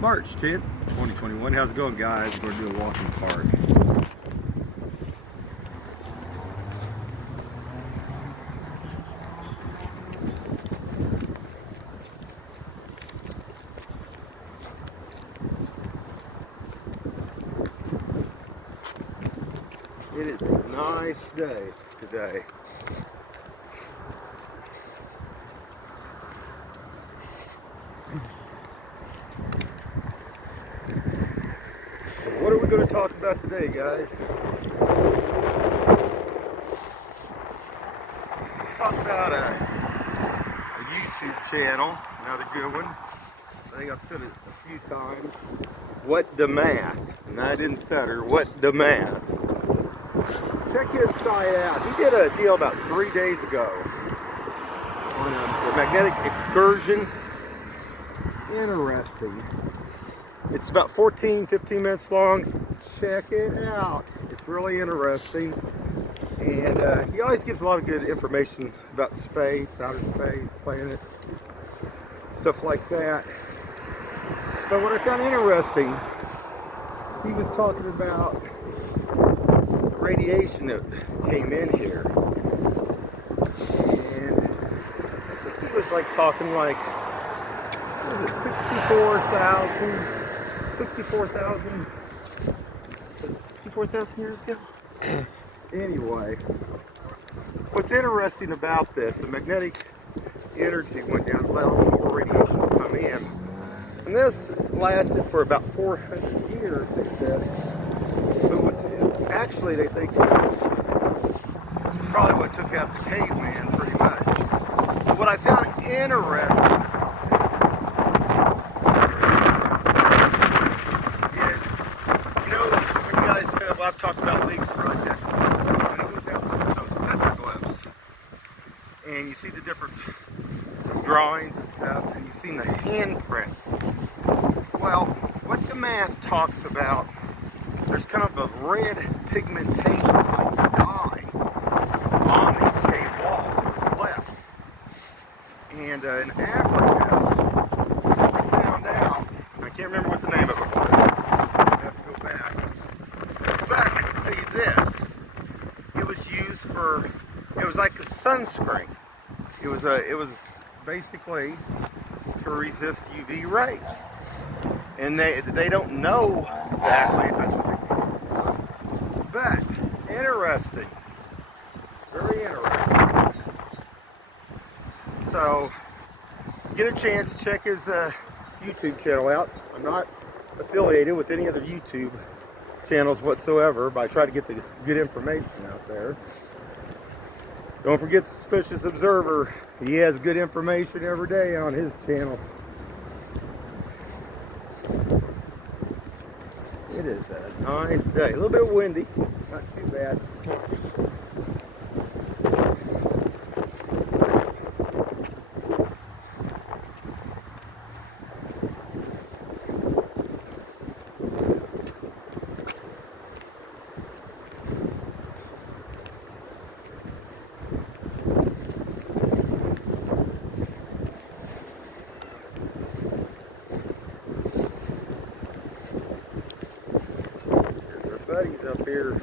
March 10th, 2021. How's it going, guys? We're going to do a walk in the park. It is a nice day today. So what are we going to talk about today, guys? Let's talk about a YouTube channel, another good one. I think I've said it a few times. What the math? And I didn't stutter. What the math? Check his site out. He did a deal about 3 days ago on the magnetic excursion. Interesting. It's about 15 minutes long. Check it out. It's really interesting. And he always gives a lot of good information about space, outer space, planets, stuff like that. But what I found interesting, he was talking about the radiation that came in here. And he was like talking like, what was it, 64,000 years ago? Anyway, what's interesting about this, the magnetic energy went down, allowed more radiation to come in. And this lasted for about 400 years, they said. But what's actually, they think, probably what took out the caveman pretty much. But what I found interesting is, you know, when you guys have, I've talked about League Project, when it goes down to those petroglyphs, and you see the different drawings and stuff, and you've seen the handprints. Well, what the math talks about, there's kind of a red pigmentation like dye on these cave walls that was left. And in Africa, we found out, I can't remember what the name of it was, I have to go back. But I can tell you this, it was used for, it was like a sunscreen. It was basically to resist UV rays. And they don't know exactly if that's what they do. But interesting. Very interesting. So get a chance to check his YouTube channel out. I'm not affiliated with any other YouTube channels whatsoever, but I try to get the good information out there. Don't forget Suspicious Observer. He has good information every day on his channel. It is a nice day. A little bit windy, not too bad. Buddies up here.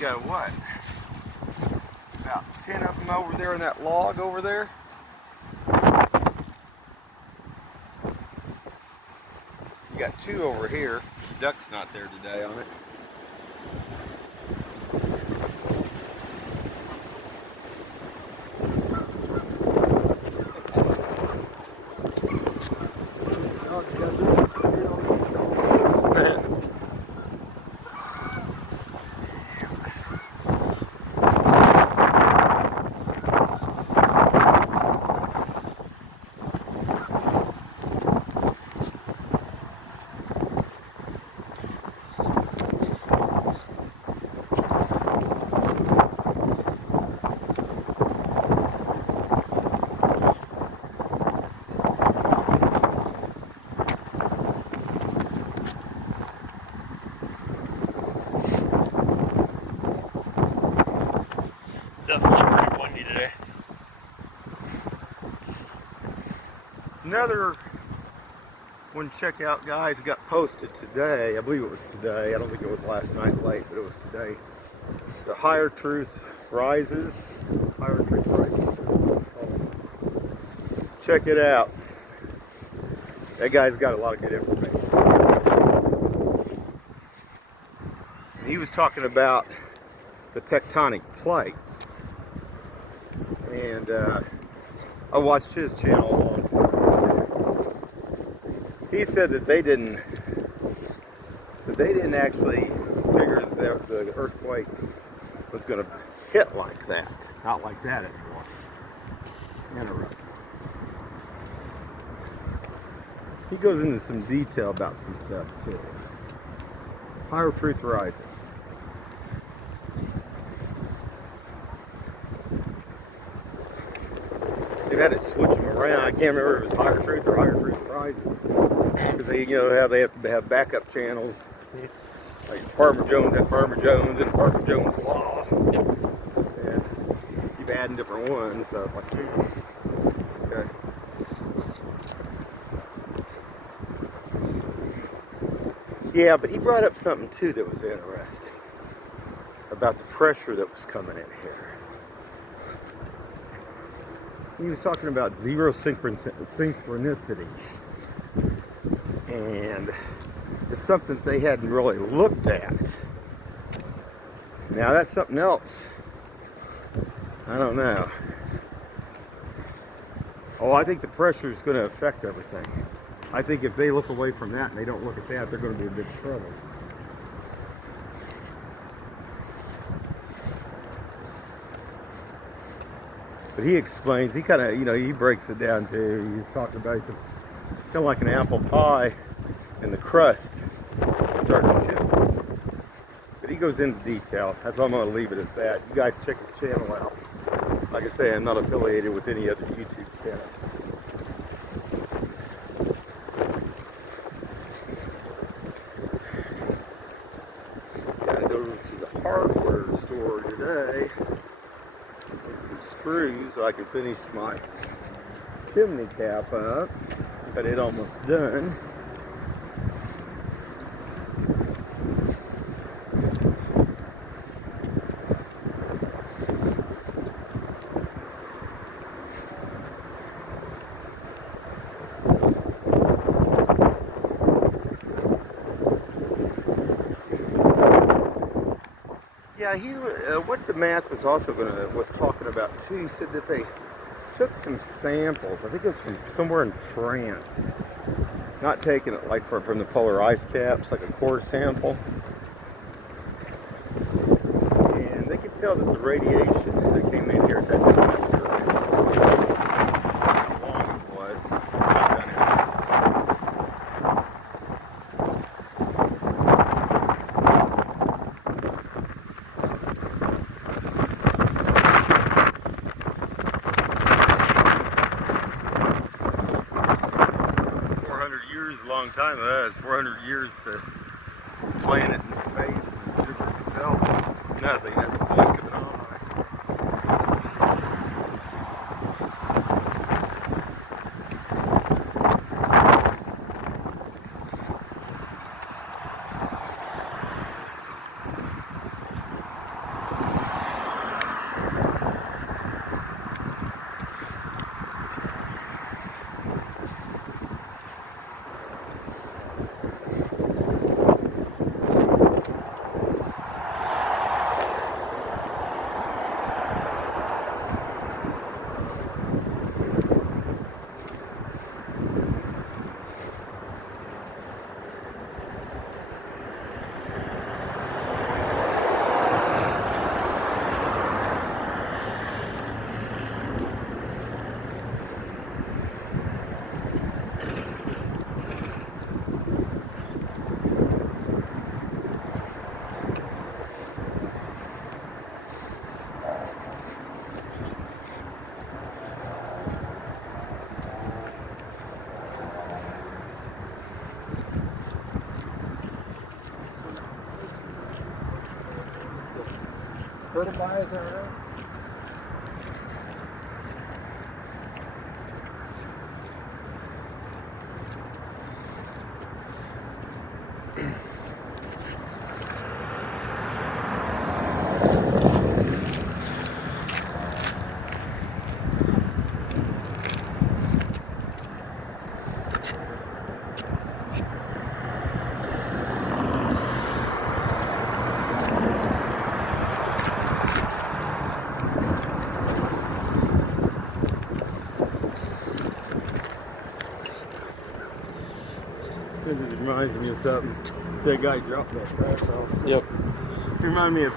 Got what? About 10 of them over there in that log over there. got two over here. The duck's not there today on it. It's definitely pretty windy today. Another one check out, guys, got posted today. I believe it was today. I don't think it was last night late, but it was today. The Higher Truth Rises. Higher Truth Rises. Check it out. That guy's got a lot of good information. And he was talking about the tectonic plates. And I watched his channel. He said that they didn't actually figure that the earthquake was going to hit like that. Not like that anymore. Interesting. He goes into some detail about some stuff too. Higher Truth Rising. They've had to switch them around. I can't remember if it was Higher Truth or Higher Truth Rising. Because they, how they have to have backup channels. Like Farmer Jones and Farmer Jones and Farmer Jones Law. And keep adding different ones. So it's like, okay. Yeah, but he brought up something too that was interesting about the pressure that was coming in here. He was talking about zero synchronicity, and it's something they hadn't really looked at. Now that's something else. I don't know. Oh, I think the pressure is going to affect everything. I think if they look away from that and they don't look at that, they're going to be in big trouble. But he explains, he kind of, he breaks it down too. He's talking about it, kind of like an apple pie and the crust starts shifting. But he goes into detail. That's all I'm going to leave it at that. You guys check his channel out. Like I say, I'm not affiliated with any other YouTube channel. Gotta go to the hardware store today. Screws so I can finish my chimney cap up. Got it almost done. Yeah, what the math was also was talking about too. He said that they took some samples. I think it was from somewhere in France. Not taking it like from the polar ice caps, like a core sample. And they could tell that the radiation that came in here at that temperature, how long it was. 400 years to planet and space and the universe itself. Nothing. That's the blink of an eye. drove by, is that right? It reminds me of something. That guy dropped that trash off. Yep. It reminded me of,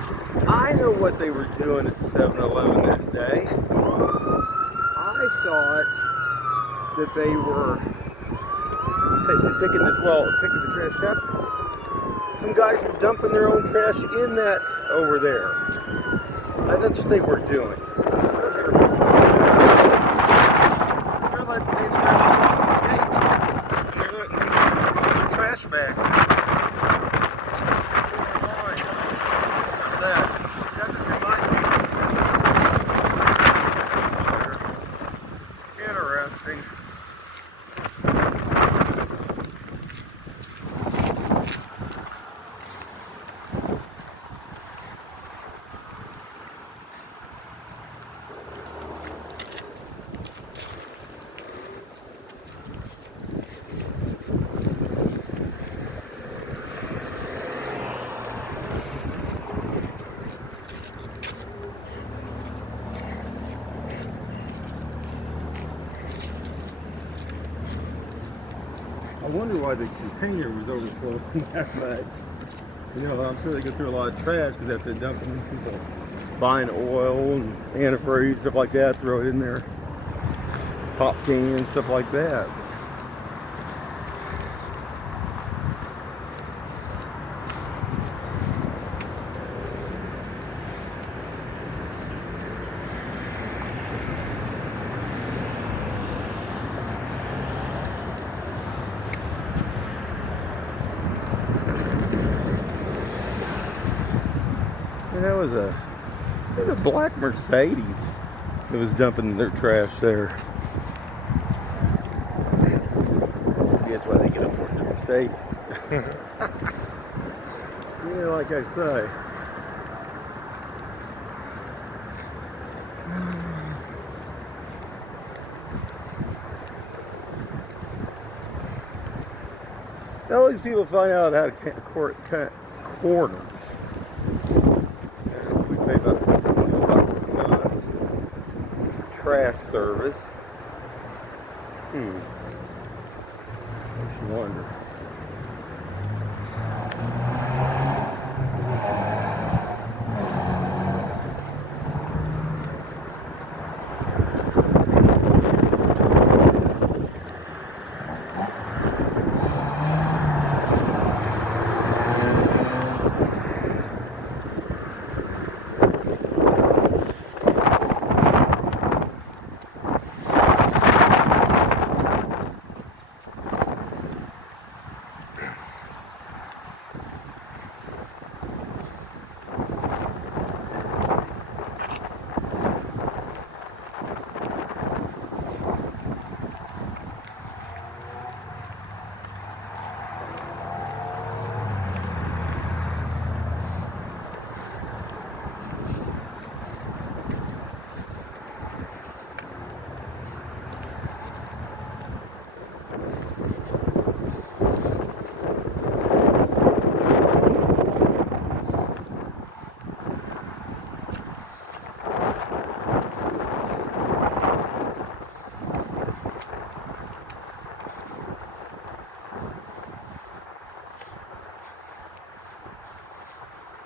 I know what they were doing at 7-Eleven that day. I thought that they were picking the trash up. Some guys were dumping their own trash in that over there. That's what they were doing. They're letting the gate. They're letting their trash bags. That just reminds me of interesting. I wonder why the container was overflowing that much. You know, I'm sure they go through a lot of trash because after dumping, people buying oil and antifreeze, stuff like that, throw it in there. Pop cans, stuff like that. And that was a black Mercedes that was dumping their trash there. That's why they can afford the Mercedes. Yeah, like I say. All these people find out how to cut corners. We pay about $20 a month for trash service. Makes you wonder.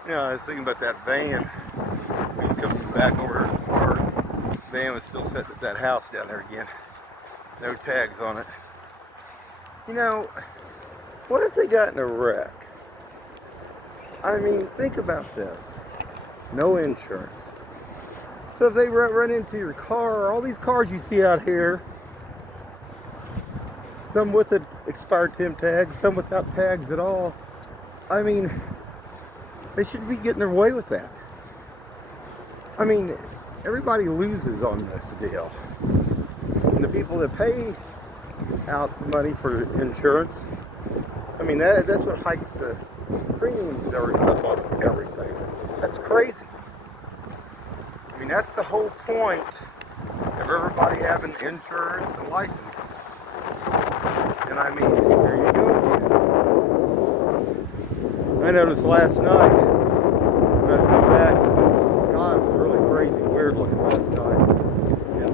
You know, I was thinking about that van. We were coming back over, our van was still sitting at that house down there again. No tags on it. You know, what if they got in a wreck? I mean, think about this. No insurance. So if they run into your car, all these cars you see out here, some with an expired temp tag, some without tags at all. I mean, they should be getting away with that. I mean, everybody loses on this deal. And the people that pay out money for insurance, I mean, that's what hikes the premiums up on everything. That's crazy. I mean, that's the whole point of everybody having insurance and license. And I mean, there you go again. I noticed last night when I was coming back, the sky was really crazy, weird looking last night. It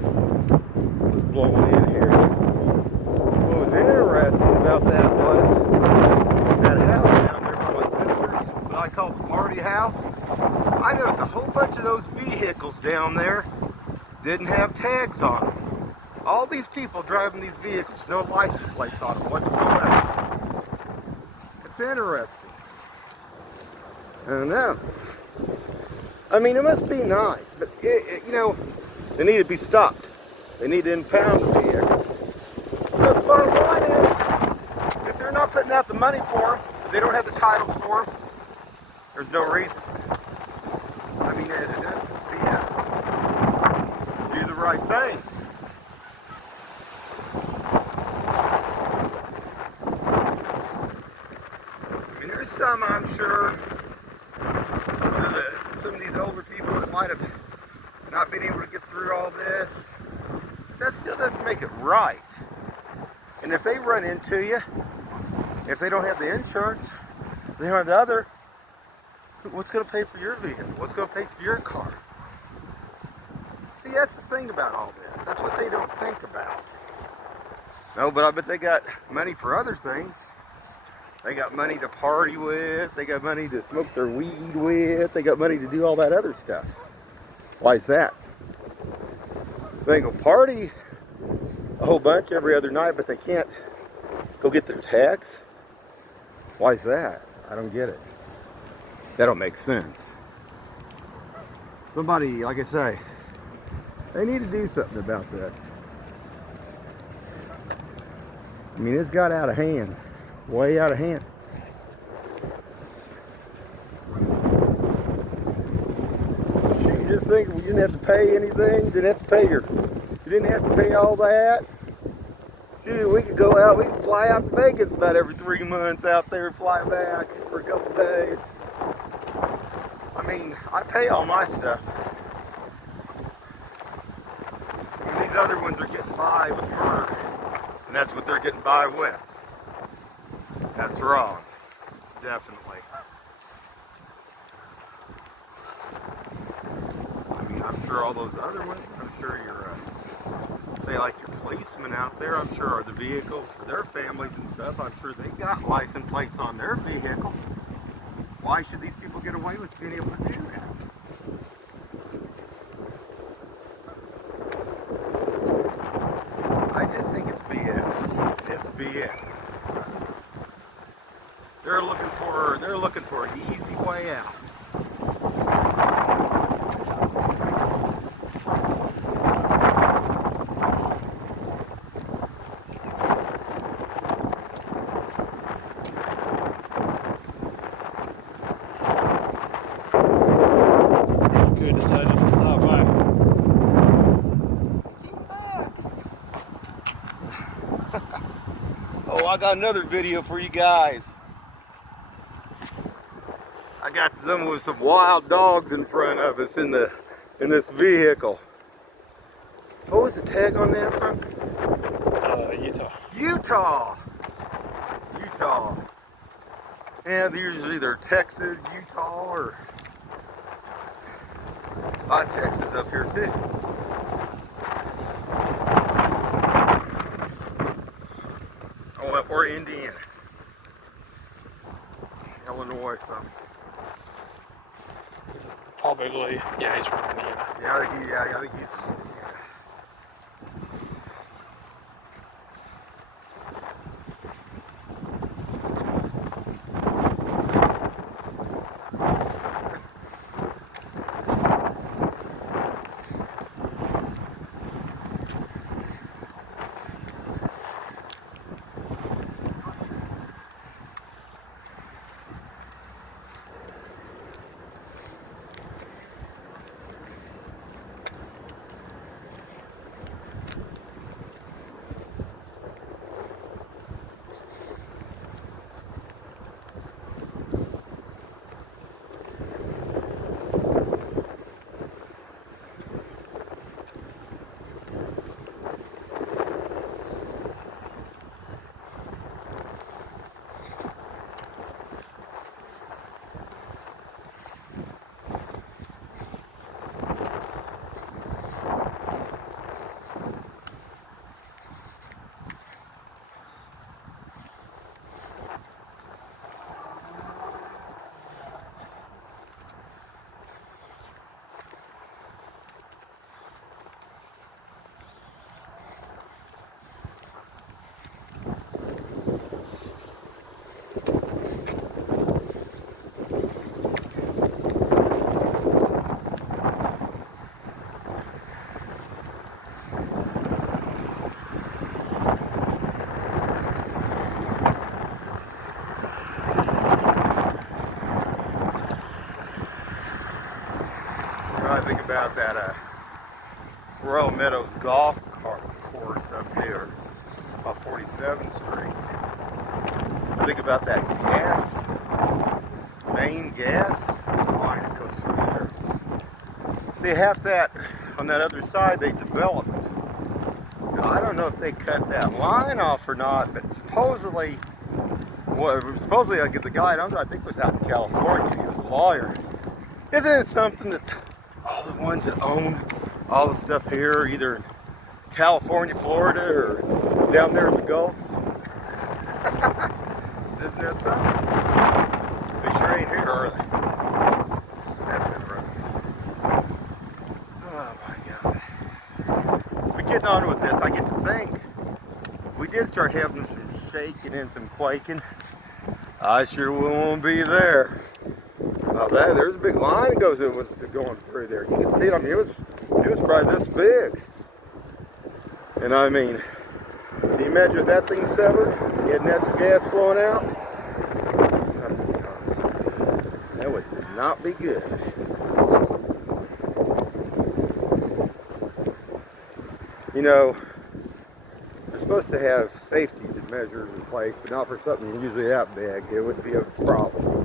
was blowing in here. What was interesting about that was that house down there by my sister's, what I call the party house. I noticed a whole bunch of those vehicles down there didn't have tags on them. All these people driving these vehicles, no license plates on them whatsoever. It's interesting. I don't know. I mean, it must be nice, but you know, they need to be stopped. They need to impound the vehicles. But the bottom line is, if they're not putting out the money for them, if they don't have the titles for them, there's no reason. I mean, do the right thing. I mean, there's some, I'm sure, some of these older people that might have not been able to get through all this. That still doesn't make it right. And if they run into you, if they don't have the insurance, they don't have the other, what's going to pay for your vehicle? What's going to pay for your car? See, that's the thing about all this. That's what they don't think about. No, but I bet they got money for other things. They got money to party with. They got money to smoke their weed with. They got money to do all that other stuff. Why is that? They go party a whole bunch every other night, but they can't go get their tags. Why is that? I don't get it. That don't make sense. Somebody, like I say, they need to do something about that. I mean, it's got out of hand. Way out of hand. You just think you didn't have to pay anything? You didn't have to pay you didn't have to pay all that? Shoot, we could go out, we could fly out to Vegas about every 3 months out there and fly back for a couple days. I mean, I pay all my stuff. And these other ones are getting by with murder. And that's what they're getting by with. That's wrong. Definitely. I mean, I'm sure all those other ones, I'm sure say like your policemen out there, I'm sure are the vehicles for their families and stuff. I'm sure they got license plates on their vehicles. Why should these people get away with being able to do that? I just think it's BS. It's BS. They're looking for an easy way out. Could decided to stop by. Oh, I got another video for you guys. I got some with some wild dogs in front of us in this vehicle. What was the tag on that from? Utah. Utah. Yeah, they're usually either Texas, Utah, or Texas up here too. Oh, or Indiana, Illinois, something. Probably, yeah, he's from Indiana. Yeah, I think he's. Royal Meadows golf course up there off 47th Street. Think about that main gas line that goes through there. See, half that on that other side they developed. Now, I don't know if they cut that line off or not, but supposedly, I get the guy I think was out in California. He was a lawyer. Isn't it something that all the ones that own all the stuff here, either in California, Florida, or down there in the Gulf? Isn't that something? They sure ain't here, are they? That's interesting. Oh my God. But getting on with this, I get to think, we did start having some shaking and some quaking. I sure won't be there. Now there's a big line that goes going through there. You can see it. I mean, it was probably this big. And I mean, can you imagine if that thing severed? You had natural gas flowing out? That would not be good. You know, they're supposed to have safety measures in place, but not for something usually that big. It would be a problem.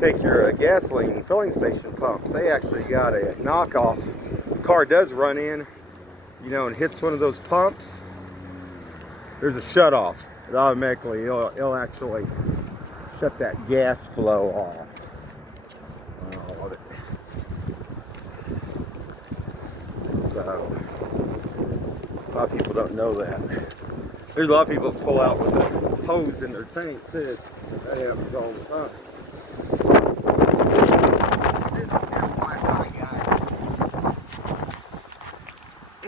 Take your gasoline filling station pumps. They actually got a knockoff. The car does run in, you know, and hits one of those pumps. There's a shut-off. It automatically, it'll actually shut that gas flow off. So, a lot of people don't know that. There's a lot of people that pull out with a hose in their tank too. That happens all the time.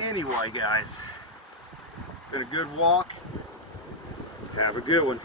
Anyway, guys, been a good walk. Have a good one.